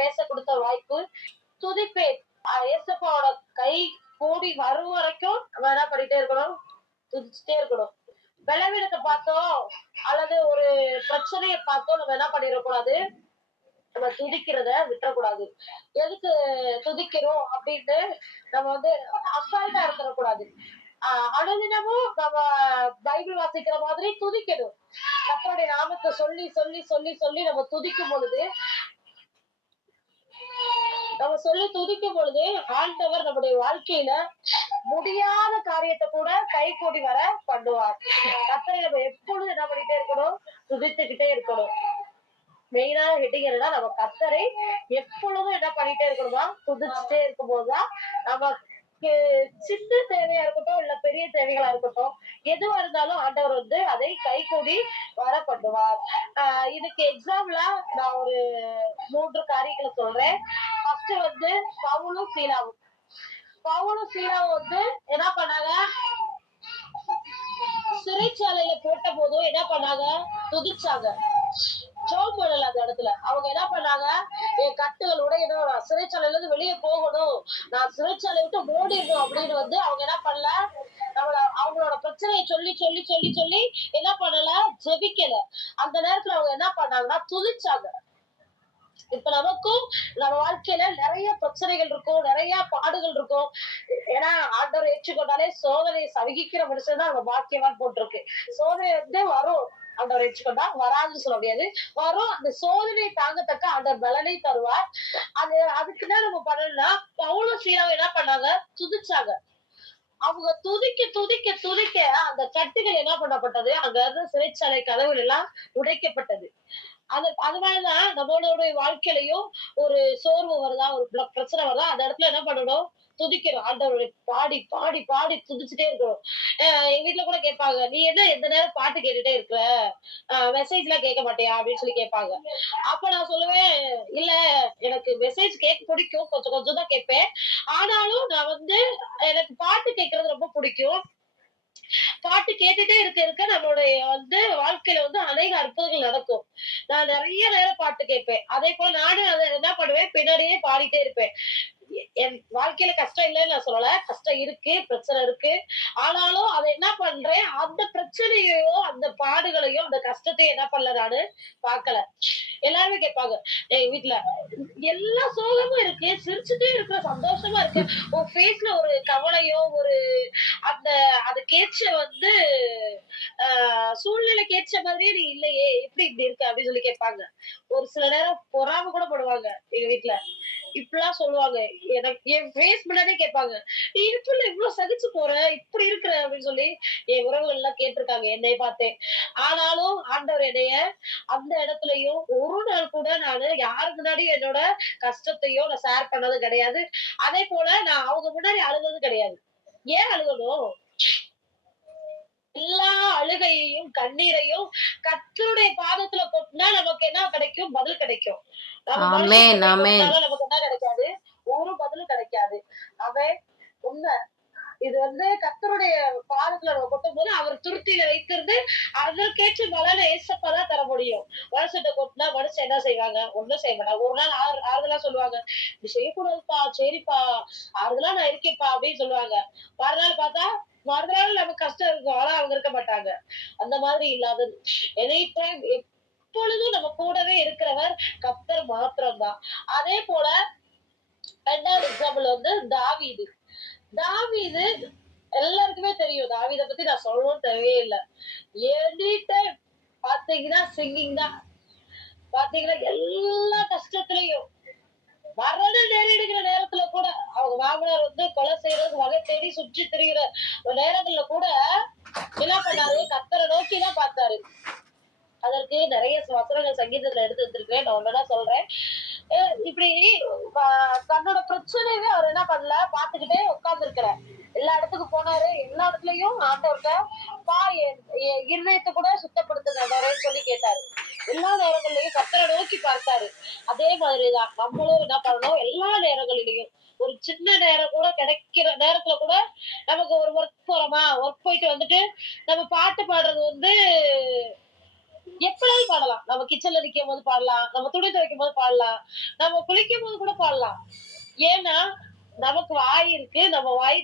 பேச கொடுத்த வாய்ப்பு. துதிப்பேன். ஏசப்பாவோட கை கூடி வரும் வரைக்கும் நம்ம என்ன பண்ணிட்டே இருக்கணும்? துதிச்சுட்டே இருக்கணும். பலவீனத்த பார்த்தோம் அல்லது ஒரு பிரச்சனைய பார்த்தோம் நம்ம என்ன பண்ணிடக்கூடாது? நம்ம துதிக்கிறத விட்டுறக்கூடாது. எதுக்கு துதிக்கிறோம் அப்படின்னு நம்ம வந்து அசால்ட்டா இருந்துடக்கூடாது. அனுதினமும் நம்ம பைபிள் வாசிக்கிற மாதிரி துதிக்கணும். கர்த்தருடைய நாமத்தை சொல்லி சொல்லி சொல்லி சொல்லி நம்ம துதிக்கும் பொழுது ஆண்டவர் நம்முடைய வாழ்க்கையில முடியாத காரியத்தை கூட கைகூடி வர பண்ணுவார். கர்த்தரை நம்ம எப்பொழுதும் என்ன பண்ணிட்டே இருக்கணும்? துதித்துக்கிட்டே இருக்கணும். மெயினான ஹெட்டிங் என்னன்னா, நம்ம கர்த்தரை எப்பொழுதும் என்ன பண்ணிட்டே இருக்கணுமா? துதிச்சுட்டே இருக்கும்போதுதான் நமக்கு சின்ன தேவையா இருக்கட்டும், இல்ல பெரிய தேவைகளா இருக்கட்டும், எதுவா இருந்தாலும் ஆண்டவர் வந்து அதை கைகூடி வர பண்ணுவார். இதுக்கு எக்ஸாம்பிளா நான் ஒரு 3 காரியங்களை சொல்றேன். ஃபர்ஸ்ட் வந்து பவுலும் சீலாவும். பவுலும் சீலாவும் வந்து என்ன பண்ணாங்க? சிறைச்சாலையில போட்ட போதும் என்ன பண்ணாங்க? துதிச்சாங்க. ஜோம் பண்ணல அந்த இடத்துல. அவங்க என்ன பண்ணாங்க? என் கட்டுகள் உடையணும், நான் சிறைச்சாலையில இருந்து வெளியே போகணும், நான் சிறைச்சாலை விட்டு ஓடிடணும் அப்படின்னு வந்து அவங்க என்ன பண்ணல? அவங்களோட பிரச்சனையை சொல்லி சொல்லி சொல்லி சொல்லி என்ன பண்ணல? ஜெபிக்கல. அந்த நேரத்துல அவங்க என்ன பண்ணாங்கன்னா துதிச்சாங்க. இப்ப நமக்கும் நம்ம வாழ்க்கையில நிறைய பிரச்சனைகள் இருக்கும், நிறைய பாடுகள் இருக்கும். ஏன்னா ஆண்டவர் ஏற்றுக்கொண்டாலே சோதனை சகிக்கிற மனுஷன் தான் நம்ம பாக்கியவான் போட்டிருக்கு. சோதனை வந்து வரும். ஆண்டவர் ஏற்றுக்கொண்டா வராதுன்னு சொல்ல முடியாது. வரும். அந்த சோதனையை தாங்கத்தக்க ஆண்டவர் பலனை தருவார். அதுக்குதான் நம்ம பண்ணணும்னா, பவுலும் சீலாவும் என்ன பண்ணாங்க? துதிச்சாங்க. அவங்க துதிக்க துதிக்க துதிக்க அந்த கட்டுகள் என்ன பண்ணப்பட்டது? அங்க இருந்த சிறைச்சாலை கதவுகள் எல்லாம் உடைக்கப்பட்டது. அதனாலதான் நம்மளுடைய வாழ்க்கையிலயும் ஒரு சோர்வு வருதா, ஒரு பிரச்சனை வருதா, அந்த இடத்துல என்ன பண்ணணும்? துதிக்கணும். ஆண்டவரை பாடி பாடி பாடி துதிச்சுட்டே இருக்கணும். எங்க வீட்டுல கூட கேட்பாங்க, நீ என்ன எந்த நேரம் பாட்டு கேட்டுட்டே இருக்க? மெசேஜ் எல்லாம் கேட்க மாட்டியா அப்படின்னு சொல்லி கேட்பாங்க. அப்ப நான் சொல்லுவேன், இல்ல, எனக்கு மெசேஜ் கேட்க பிடிக்கும், கொஞ்சம் கொஞ்சம் தான் கேட்பேன். ஆனாலும் நான் வந்து எனக்கு பாட்டு கேட்கறது ரொம்ப பிடிக்கும். பாட்டு கேட்டுட்டே இருக்க இருக்க நம்மளுடைய வந்து வாழ்க்கையில வந்து அநேக அற்புதங்கள் நடக்கும். நான் நிறைய நேரம் பாட்டு கேட்பேன். அதே போல நானும் அதை என்ன பண்ணுவேன்? பின்னாடியே பாடிட்டே இருப்பேன். என் வாழ்க்கையில கஷ்டம் இல்லைன்னு நான் சொல்லல. கஷ்டம் இருக்கு, பிரச்சனை இருக்கு. ஆனாலும் அதை என்ன பண்றேன்? அந்த பிரச்சனையோ, அந்த பாடுகளையும், அந்த கஷ்டத்தையும் என்ன பண்ணல நானு பார்க்கல. எல்லாருமே கேட்பாங்க எங்க வீட்டுல, எல்லா சோகமும் இருக்கு, சிரிச்சுட்டே இருக்கிற, சந்தோஷமா இருக்கு, உன் ஃபேஸ்ல ஒரு கவலையோ, ஒரு அந்த அதுக்கேற்ற வந்து சூழ்நிலைக்கு ஏற்ற மாதிரியே நீ இல்லையே, எப்படி இப்படி இருக்கு அப்படின்னு சொல்லி கேட்பாங்க. ஒரு சில நேரம் பொறாம கூட படுவாங்க எங்க வீட்டுல. இப்படிலாம் சொல்லுவாங்க. எனக்கு என் ஃபேஸ் முன்னாடியே கேட்பாங்க, நீ இப்படி இவ்வளவு சகிச்சு போற, இப்படி இருக்கிற அப்படின்னு சொல்லி என் உறவுகள் எல்லாம் கேட்டிருக்காங்க என்னை பார்த்தே. ஆனாலும் ஆண்டவர் என்னைய அந்த இடத்துலயும் ஒரு நாள் கூட நானு யாரு முன்னாடியும் என்னோட கஷ்டத்தையோ நான் ஷேர் பண்ணது கிடையாது. அதே போல நான் அவங்க முன்னாடி அழுதது கிடையாது. ஏன் அழுகணும்? எல்லா அழுகையையும் கண்ணீரையும் கர்த்தருடைய பாதத்துல கொட்டினா நமக்கு என்ன கிடைக்கும்? பதில் கிடைக்கும். நம்ம ஆமென், மனுஷன் ஆமென். கொட்டினாலும் நமக்கு என்ன கிடைக்காது? ஒரு பதிலும் கிடைக்காது. அவன் உண்மை. இது வந்து கர்த்தருடைய பாதத்துல நம்ம கொட்டும் போது அவர் துருத்தியில வைத்திருந்து அதற்கேற்ற பலனை ஏசப்பா தான் தர முடியும். மனுஷத்தை கொட்டினா மனுஷன் என்ன செய்வாங்க? ஒண்ணும் செய்ய மாட்டாங்க. ஒரு நாள் ஆறுதலா சொல்லுவாங்க, இது செய்யக்கூடாதுப்பா, சரிப்பா, ஆறுதலா நான் இருக்கேன்ப்பா அப்படின்னு சொல்லுவாங்க. மறுநாள் பார்த்தா மறுநாள் நமக்கு கஷ்டம் இருக்கும். ஆனா அவங்க இருக்க மாட்டாங்க. அந்த மாதிரி இல்லாதது. எனி டைம் எப்பொழுதும் நம்ம கூடவே இருக்கிறவர் கர்த்தர் மாத்திரம்தான். அதே போல 2வது எக்ஸாம்பிள் வந்து தாவீது. தாவீது எல்லாருக்குமே தெரியும். தாவீத பத்தி நான் சொல்லவும் தேவையே இல்ல. எனி டைம் பாத்தீங்கன்னா சிங்கிங் தான். பாத்தீங்கன்னா எல்லா கஷ்டத்திலையும் மரணம் நேரிடுகிற நேரத்துல கூட அவங்க மாமனார் வந்து கொலை செய்யறதுக்கு வகை தேடி சுற்றி திரிகிற நேரங்கள்ல கூட என்ன பண்ணாரு? கர்த்தரை நோக்கிதான் பார்த்தாரு. அதற்கு நிறைய வசனங்கள் சங்கீதத்துல எடுத்து வந்திருக்கேன். நான் ஒன்னொன்னா சொல்றேன். இப்படி தன்னோட பிரச்சனையவே அவர் என்ன பண்ணல? பாத்துக்கிட்டே உட்கார்ந்து இருக்கிறார். எல்லா இடத்துக்கும் போனாரு. எல்லா இடத்துலயும் ஆண்டவர்கிட்ட இருதயத்தை கூட சுத்தப்படுத்துங்கன்னு சொல்லி கேட்டாரு. எல்லா நேரங்கள்லயும் கர்த்தரை நோக்கி பார்த்தாரு. அதே மாதிரிதான் நம்மளும் என்ன பண்ணணும்? எல்லா நேரங்களிலையும் ஒரு சின்ன நேரம் கூட கிடைக்கிற நேரத்துல கூட நமக்கு ஒரு ஒர்க் போறோமா, ஒர்க் போயிட்டு வந்துட்டு நம்ம பாட்டு பாடுறது வந்து எப்பனாலும் பாடலாம். நம்ம கிச்சன்ல நிக்கும்போது பாடலாம். நம்ம துணி துவைக்கும் போது பாடலாம். நம்ம குளிக்கும் போது கூட பாடலாம். ஏன்னா, நமக்கு வாய் இருக்கு. நம்ம வாய்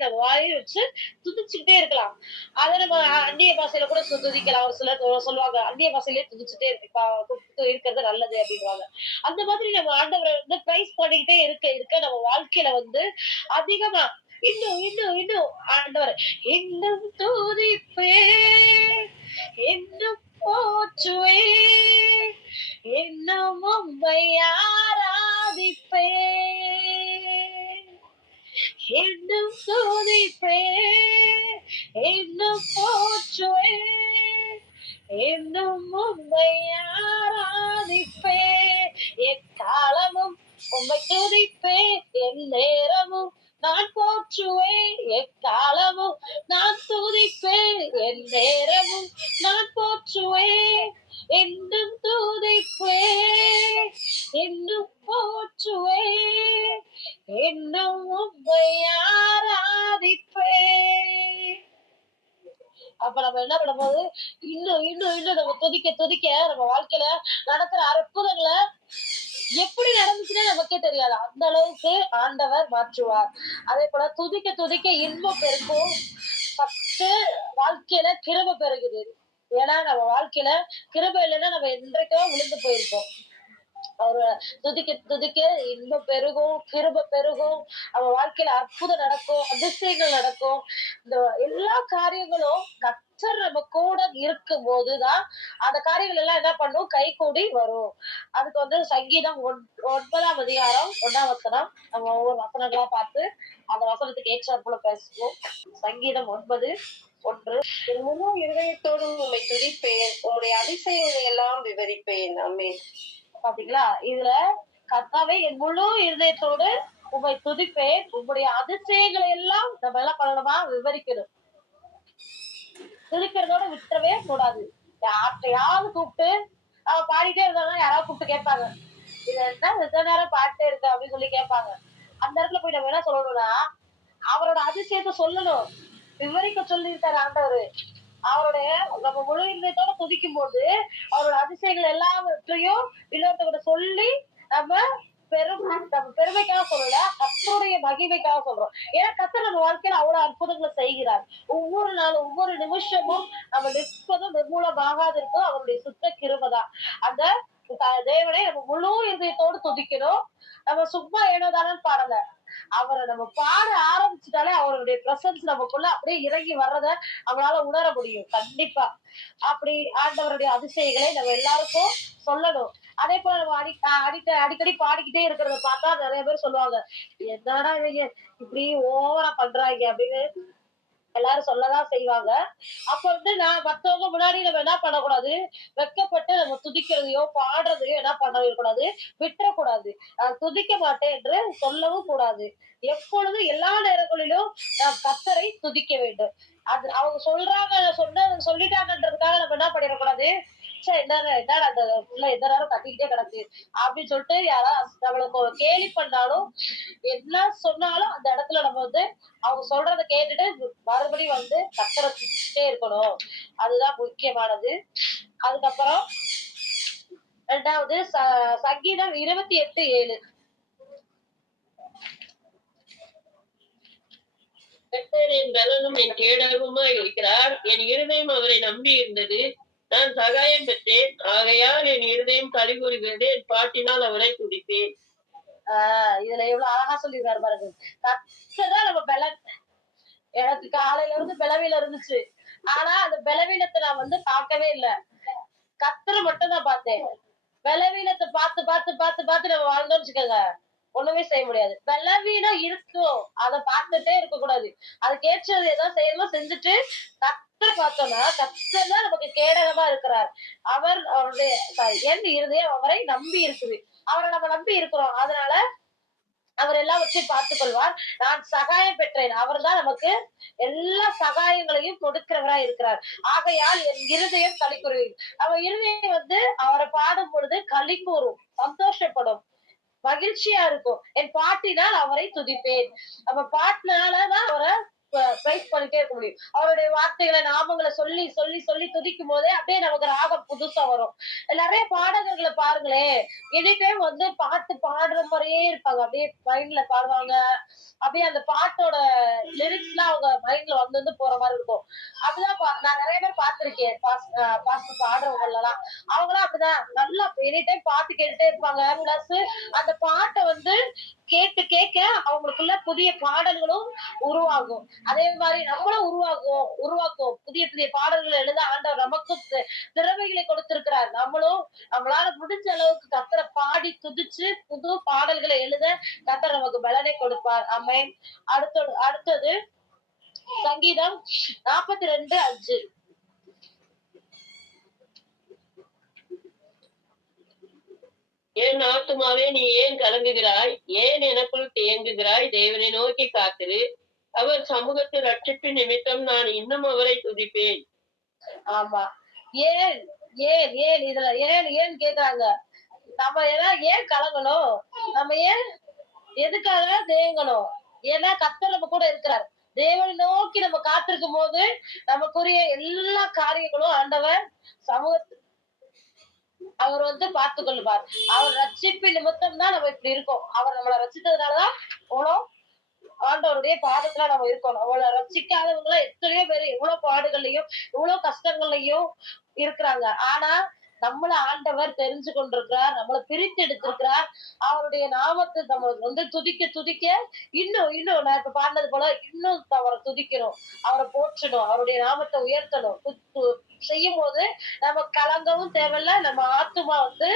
வச்சு துதிச்சுக்கிட்டே இருக்கலாம். அத நம்ம அந்நிய பாஷையில கூட துதிக்கலாம். ஒரு சிலர் சொல்லுவாங்க. அந்நிய பாஷையிலேயே துதிச்சுட்டே இருக்கு இருக்கிறது நல்லது அப்டின்னுவாங்க. அந்த மாதிரி நம்ம ஆண்டவர வந்து பிரைஸ் பண்ணிக்கிட்டே இருக்க நம்ம வாழ்க்கையில வந்து அதிகமா இன்னும் ஆண்டவர இன்னும் துதிப்பேன், இன்னும் போற்றுவேன், இன்னும் உம்மை ஆராதிப்பேன். இன்னும் துதிப்பேன், இன்னும் போற்றுவேன், இன்னும் உம்மை ஆராதிப்பேன். எக்காலமும் உம்மை துதிப்பேன், எந்நேரமும் நான் போற்றுவேன். எக்காலமும் நான் துதிப்பேன், எந்நேரமும் நான் போற்றுவேன். இன்னும் துதிப்பேன், இன்னும் போற்றுவேன், இன்னும் உம்மை ஆராதிப்பேன். அப்ப நம்ம என்ன பண்ணும்போது, இன்னும் நம்ம துதிக்க நம்ம வாழ்க்கையில நடக்கிற அற்புதங்கள எப்படி நடந்துச்சுன்னே நமக்கே தெரியாது. அந்த அளவுக்கு ஆண்டவர் மாற்றுவார். அதேபோல துதிக்க இன்பம் பெருக்கும். ஃபர்ஸ்ட்டு வாழ்க்கையில கிருபை பெருகுது. ஏன்னா நம்ம வாழ்க்கையில கிருபை இல்லைன்னா நம்ம என்றைக்கோ விழுந்து போயிருப்போம். அவர துதிக்க இன்பம் பெருகும், கிருபை பெருகும். அவன் வாழ்க்கையில அற்புதம் நடக்கும், அதிசயங்கள் நடக்கும். இந்த எல்லா காரியங்களும் கர்த்தர் நம்ம கூட இருக்கும்போதுதான் அந்த காரியங்கள் எல்லாம் என்ன பண்ணும்? கைகூடி வரும். அதுக்கு வந்து சங்கீதம் 9ஆம் அதிகாரம் 1ஆம் வசனம். நம்ம ஒவ்வொரு வசனங்களா பார்த்து அந்த வசனத்துக்கு ஏற்றாற்போல பேசுவோம். சங்கீதம் 9:1. என் முழு இருதயத்தோடும் உம்மை துதிப்பேன், உம்முடைய அதிசயங்களை எல்லாம் விவரிப்பேன். ஆமென். பாத்தீங்களா? இதுல கர்த்தாவே என் முழு இருதயத்தோடு உம்மை துதிப்பேன். உம்முடைய அதிசயங்களை எல்லாம் நம்ம என்ன பண்ணணுமா? விவரிக்கணும். துதிக்கிறதோட விட்டுறவே கூடாது. யாரையாவது கூப்பிட்டு அவன் பாடிட்டே இருந்தாலும் யாராவது கூப்பிட்டு கேட்பாங்க. இது என்ன இத்தனை நேரம் பாடிட்டே இருக்க அப்படின்னு சொல்லி கேட்பாங்க. அந்த இடத்துல போய் நம்ம என்ன சொல்லணும்னா, அவரோட அதிசயத்தை சொல்லணும். விவரிக்க சொல்லியிருக்காரு ஆண்டவரு. அவருடைய நம்ம முழு இதயத்தோட துதிக்கும் போது அவரோட அதிசயங்கள் எல்லாவற்றையும் இன்னொருத்தவங்க சொல்லி நம்ம நம்ம பெருமைக்காக சொல்லல, கர்த்தருடைய மகிமைக்காக சொல்றோம். ஏன்னா கர்த்தர் நம்ம வாழ்க்கையில அவ்வளவு அற்புதங்களை செய்கிறார். ஒவ்வொரு நாளும் ஒவ்வொரு நிமிஷமும் நம்ம நிற்பதும் நிர்மூலமாகாதிருக்கும் அவருடைய சுத்த கிருபைதான். அந்த தேவனை நம்ம முழு இதயத்தோடு துதிக்கணும். நம்ம சும்மா ஏனோதானு பாடல. அவரை நம்ம பாட ஆரம்பிச்சுட்டாலே அவருடைய பிரசன்ஸ் நமக்குள்ள அப்படியே இறங்கி வர்றத நம்மளால உணர முடியும். கண்டிப்பா. அப்படி ஆண்டவருடைய அதிசயங்களை நம்ம எல்லாருக்கும் சொல்லணும். அதே போல நம்ம அடிக்கடி பாடிக்கிட்டே இருக்கிறத பார்த்தா நிறைய பேர் சொல்லுவாங்க, என்னடா இவங்க இப்படி ஓவரா பண்றாங்க அப்படின்னு எல்லாரும் சொல்லதான் செய்வாங்க. அப்ப வந்து நான் மத்தவங்க முன்னாடி நம்ம என்ன பண்ணக்கூடாது? வெட்கப்பட்டு நம்ம துதிக்கிறதையோ, பாடுறதையோ என்ன பண்ணக்கூடாது? விட்டுறக்கூடாது. நான் துதிக்க மாட்டேன் என்று சொல்லவும் கூடாது. எப்பொழுதும் எல்லா நேரங்களிலும் நாம் கர்த்தரை துதிக்க வேண்டும். அது அவங்க சொல்லிட்டாங்கன்றதுக்காக நம்ம என்ன பண்ணிடக்கூடாது? என்னடா அந்த புள்ள எந்த நேரம் கத்திக்கிட்டே கிடக்கு அப்படின்னு சொல்லிட்டு யாராவது நம்மளுக்கு ஒரு கேலி பண்ணாலும் என்ன சொன்னாலும் அந்த இடத்துல நம்ம வந்து அவங்க சொல்றத கேட்டுட்டு மறுபடியும் வந்து கர்த்தரை துதிச்சுட்டே இருக்கணும். அதுதான் முக்கியமானது. அதுக்கப்புறம் 2வது சங்கீதம் 28:7. கர்த்தர் என் பலனும் என் கேடகமுமாய் இருக்கிறார். என் இருதயம் அவரை நம்பி இருந்தது. நான் சகாயம் பெற்றேன். ஆகையால் என் இருதயம் களிகூறுகிறது. என் பாட்டினால் அவரை துதிப்பேன். இதுல எவ்வளவு அழகா சொல்லிருக்காரு பாருங்க. கர்த்தர் நம்ம பலன். எனக்கு காலையில இருந்து பலவீனம் இருந்துச்சு. ஆனா அந்த பலவீனத்தை நான் வந்து பார்க்கவே இல்லை. கர்த்தரை மட்டும் தான் பார்த்தேன். பலவீனத்தை பார்த்து நம்ம வாழ்ந்தோம்னு வச்சுக்கோங்க, ஒண்ணுமே செய்ய முடியாது. பலவீனம் இருக்கும், அதை பார்த்துட்டே இருக்க கூடாது. அதுக்கு ஏற்றது ஏதோ செய்யணுமோ செஞ்சுட்டு கர்த்தரை பார்த்தோம்னா கர்த்தர் தான் நமக்கு கேடகமா இருக்கிறார். அவருடைய என் இருதயம் அவரை நம்பி இருக்குது. அவரை நம்ம நம்பி இருக்கிறோம். அதனால அவர் எல்லாவற்றையும் பார்த்துக் கொள்வார். நான் சகாயம் பெற்றேன். அவர் தான் நமக்கு எல்லா சகாயங்களையும் கொடுக்கிறவரா இருக்கிறார். ஆகையால் என் இருதயம் களிகூறும். அவ இருதயம் வந்து அவரை பாடும் பொழுது களி கூறும், சந்தோஷப்படும், மகிழ்ச்சியா இருக்கும். என் பாட்டினால் அவரை துதிப்பேன். நம்ம பாட்டினாலதான் அவரை பிரைஸ் பண்ணிட்டே இருக்க முடியும். அவருடைய வார்த்தைகளை நாமங்களை சொல்லி சொல்லி சொல்லி துதிக்கும் போதே அப்படியே நமக்கு ராகம் புதுசா வரும். நிறைய பாடகர்களை பாருங்களேன், எனி டைம் வந்து பாட்டு பாடுற மாதிரியே இருப்பாங்க. அப்படியே மைண்ட்ல பாடுவாங்க. அப்படியே அந்த பாட்டோட லிரிக்ஸ் எல்லாம் அவங்க மைண்ட்ல வந்து வந்து போற மாதிரி இருக்கும். அப்படிதான் நான் நிறைய பேர் பார்த்திருக்கேன். பாட்டு பாடுறவங்க எல்லாம் அவங்களாம் அப்படிதான் நல்லா எனி டைம் பாட்டு கேட்டுட்டே இருப்பாங்க. பிளஸ் அந்த பாட்டை வந்து கேட்க கேட்க அவங்களுக்குள்ள புதிய பாடல்களும் உருவாகும். அதே மாதிரி நம்மளும் உருவாக்குவோம். புதிய புதிய பாடல்களை எழுத ஆண்டவர் நமக்கும் திறமைகளை கொடுத்திருக்கிறார். நம்மளால முடிஞ்ச அளவுக்கு கர்த்தரை பாடி துதிச்சு புது பாடல்களை எழுத கர்த்தர் நமக்கு பலனை கொடுப்பார். ஆமென். அடுத்தது சங்கீதம் 42:5. என் ஆத்துமாவே நீ ஏன் கலங்குகிறாய்? ஏன் எனக்குள் தேங்குகிறாய்? தேவனை நோக்கி காத்திரு. அவர் சமூகத்து ரட்சிப்பு நிமித்தம் நான் இன்னும் அவரை துதிப்பேன். ஆமா. ஏன் ஏன் ஏன் இதுல ஏன் கேக்குறாங்க. நம்ம எல்லாம் ஏன் கலங்கணும்? நம்ம ஏன் எதுக்காக தேங்கணும்? ஏன்னா கர்த்தர் நம்ம கூட இருக்கிறார். தேவனை நோக்கி நம்ம காத்திருக்கும் போது நமக்குரிய எல்லா காரியங்களும் ஆண்டவர் சமூகத்து அவர் வந்து பார்த்துக் கொள்ளுவார். அவர் ரட்சிப்பு நிமித்தம் தான் நம்ம இப்படி இருக்கோம். அவர் நம்மளை ரட்சித்ததுனாலதான் இவ்வளவு ஆண்டவருடைய பாதத்துல நம்ம இருக்கோம். நம்மளை ரட்சிக்காதவங்கள எத்தனையோ பேர் எவ்வளவு பாடுகள்லயும் எவ்வளவு கஷ்டங்கள்லயும் இருக்கிறாங்க. ஆனா நம்மள ஆண்டவர் தெரிஞ்சு கொண்டிருக்கிறார். நம்மளை பிரித்து எடுத்திருக்கிறார். அவருடைய நாமத்தை நம்ம வந்து துதிக்க துதிக்க இன்னும் இன்னும் நான் இப்ப பாடினது போல இன்னும் அவரை துதிக்கணும், அவரை போற்றணும், அவருடைய நாமத்தை உயர்த்தணும். செய்யும் போது நம்ம கலங்கவும் தேவையில்ல, நம்ம ஆத்துமா வந்து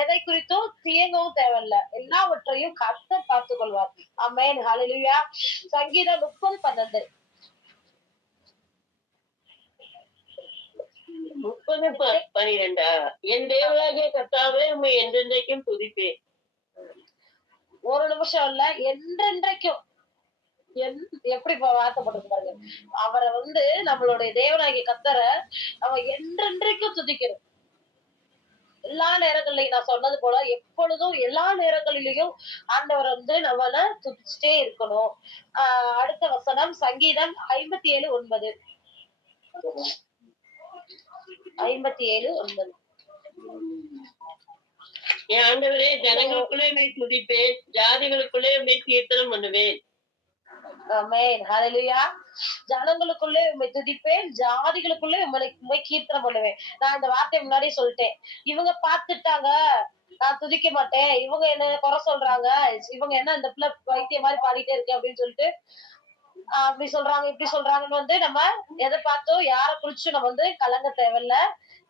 எதை குறித்தும் தியங்கவும் தேவையில்ல. எல்லாவற்றையும் கர்த்தர் பார்த்துக் கொள்வார். ஆமென். ஹல்லேலூயா. சங்கீதம் 30:12. 30:12. என் தேவனாகிய கர்த்தாவே உம்மை என்றென்றைக்கும் துதிப்பேன். ஒரு நிமிஷம் இல்ல, என்றென்றைக்கும். எப்படி வார்த்தைப்பட்டிருக்கு பாருங்க. அவரை வந்து நம்மளுடைய தேவனாகிய கர்த்தரை நம்ம என்றென்றைக்கும் துதிக்கணும். எல்லா நேரங்கள்லயும் நான் சொன்னது போல எப்பொழுதும் எல்லா நேரங்களிலையும் ஆண்டவர் வந்து நம்மள துதிச்சுட்டே இருக்கணும். அடுத்த வசனம் சங்கீதம் 57:9. 57:9. என் ஆண்டவரே, ஜனங்களுக்குள்ளே உம்மை துதிப்பேன், ஜாதிகளுக்குள்ளே உம்மை கீர்த்தனம் பண்ணுவேன். ஆமென். ஹல்லேலூயா. ஜனங்களுக்குள்ளே உம்மை துதிப்பேன், ஜாதிகளுக்குள்ளே உம்மை கீர்த்தனம் பண்ணுவேன். நான் இந்த வார்த்தையை முன்னாடியே சொல்லிட்டேன். இவங்க பார்த்துட்டாங்க, நான் துதிக்க மாட்டேன், இவங்க என்ன குறை சொல்றாங்க, இவங்க என்ன இந்த பிள்ளை வைத்திய மாதிரி பாடிட்டே இருக்கு அப்படின்னு சொல்லிட்டு அப்படி சொல்றாங்க இப்படி சொல்றாங்கன்னு வந்து நம்ம எதை பார்த்தோம் யாரை குறிச்சும் நம்ம வந்து கலங்க தேவையில்ல.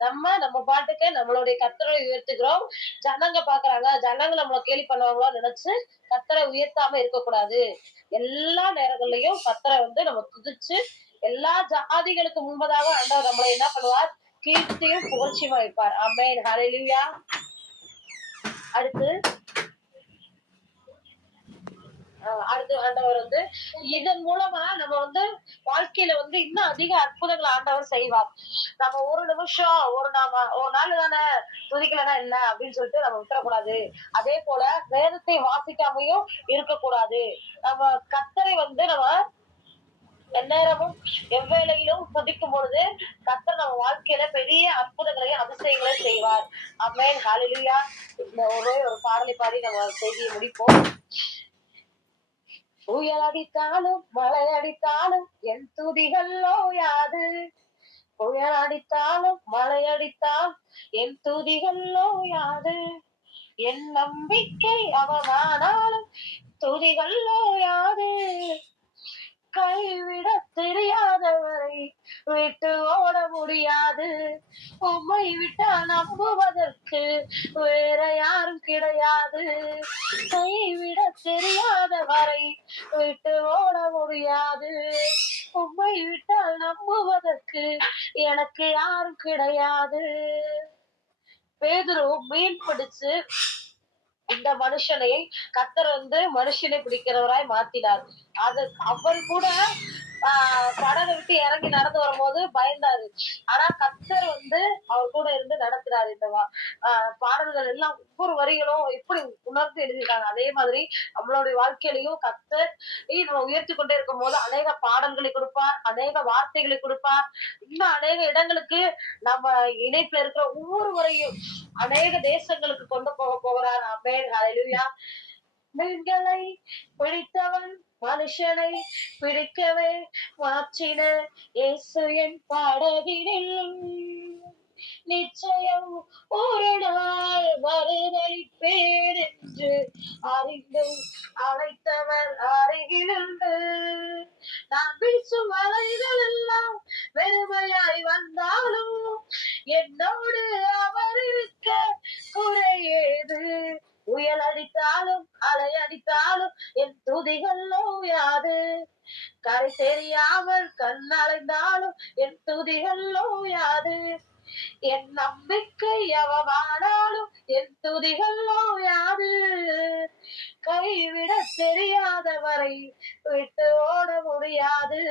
நம்ம பாட்டுக்கு நம்மளுடைய கர்த்தரை உயர்த்துகிறோம். ஜனங்க பாக்குறாங்க, ஜனங்க நம்மளை கேலி பண்ணுவாங்களோ நினைச்சு கர்த்தரை உயர்த்தாம இருக்கக்கூடாது. எல்லா நேரங்கள்லயும் கர்த்தரை வந்து நம்ம துதிச்சு எல்லா ஜாதிகளுக்கு முன்பதாக ஆண்டவர் நம்மளை என்ன பண்ணுவார்? கீர்த்தியும் புகழ்ச்சியுமா வைப்பார். ஆமென். ஹல்லேலூயா. அடுத்து ஆண்டவர் வந்து இதன் மூலமா நம்ம வந்து வாழ்க்கையில வந்து இன்னும் அதிக அற்புதங்களை ஆண்டவர் செய்வார். நம்ம ஒரு நிமிஷம் ஒரு நாள் தானே துதிக்கலன்னா என்ன அப்படின்னு சொல்லிட்டு நம்ம விட்டுறக்கூடாது. அதே போல வேதத்தை வாசிக்காமையும் இருக்கக்கூடாது. நம்ம கர்த்தரை வந்து நம்ம எந்நேரமும் எவ்வேளையிலும் துதிக்கும் பொழுது கர்த்தர் நம்ம வாழ்க்கையில பெரிய அற்புதங்களையும் அதிசயங்களையும் செய்வார். ஆமென். ஹல்லேலூயா. இந்த ஒரே ஒரு பாடலை பாடி நம்ம செய்தியை முடிப்போம். புயல் அடித்தாலும் மழை அடித்தாலும் என் துதிகள் ஓயாது. புயல் அடித்தாலும் மழை அடித்தாலும் என் துதிகள் ஓயாது. என் நம்பிக்கை அவமானாலும் துதிகள் ஓயாது. கைவிட தெரியாதவரை விட்டு ஓட முடியாது. உம்மை விட்டா நம்புவதற்கு வேற யாரும் கிடையாது. கைவிட தெரியாதவரை விட்டு ஓட முடியாது. உம்மை விட்டால் நம்புவதற்கு எனக்கு யாரும் கிடையாது. பேதுரு மீன் பிடிச்சு இந்த மனுஷனை கர்த்தர் வந்து மனுஷனை பிடிக்கிறவராய் மாத்தினார். அவர் கூட படகை விட்டு இறங்கி நடந்து வரும்போது பயந்தாரு. ஆனா கர்த்தர் அவர் கூட இருந்து நடத்துறாரு. பாடல்கள் எல்லாம் ஒவ்வொரு வரிகளும் எப்படி உணர்ந்து எழுதியிருக்காங்க. அதே மாதிரி நம்மளுடைய வாழ்க்கையிலையும் கர்த்தர் நம்ம உயர்த்தி கொண்டே இருக்கும்போது அநேக பாடல்களை கொடுப்பார், அநேக வார்த்தைகளை கொடுப்பார். இன்னும் அநேக இடங்களுக்கு நம்ம இணைப்புல இருக்கிற ஒவ்வொருவரையும் அநேக தேசங்களுக்கு கொண்டு போகிறார். ஆமென். ஹல்லேலூயா. மீன்களை பிடித்தவன் மனுஷனை பிடிக்கவே மாற்றின இயேசு என் படகினில் நிச்சயம் ஒரு நாள் மறுதலிப்பேன் என்று அறிந்து அழைத்தவர் அருகிலுண்டு. நான் வீசும் அலைகள் எல்லாம் வெறுமையாய் வந்தாலும் என்னோடு அவர் இருக்க குறையேது. புயல் அடித்தாலும் அலை அடித்தாலும் என் துதிகள் ஓயாது. கரை தெரியாமல் கண்ணடைந்தாலும் என் துதிகள் ஓயாது. என் நம்பிக்கை எவமானாலும் என் துதிகள் ஓயாது. கைவிட தெரியாதவரை விட்டு ஓட முடியாது.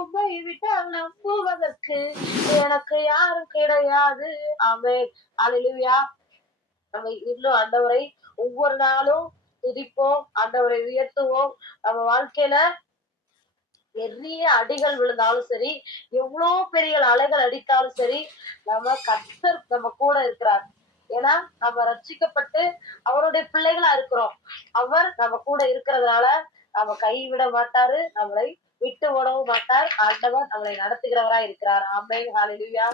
உம்மை விட்டால் நம்புவதற்கு எனக்கு யாரும் கிடையாது. ஆமென். அல்லேலூயா. நம்ம இன்னும் ஆண்டவரை ஒவ்வொரு நாளும் துதிப்போம், ஆண்டவரை உயர்த்துவோம். நம்ம வாழ்க்கையில பெரிய அடிகள் விழுந்தாலும் சரி, எவ்வளவு பெரிய அலைகள் அடித்தாலும் சரி, நம்ம கர்த்தர் நம்ம கூட இருக்கிறார். ஏன்னா நம்ம ரட்சிக்கப்பட்டு அவருடைய பிள்ளைகளா இருக்கிறோம். அவர் நம்ம கூட இருக்கிறதுனால நம்ம கைவிட மாட்டாரு, நம்மளை விட்டு ஓடவும் மாட்டார். ஆண்டவர் நம்மளை நடத்துகிறவரா இருக்கிறார். ஆமென். ஹல்லேலூயா.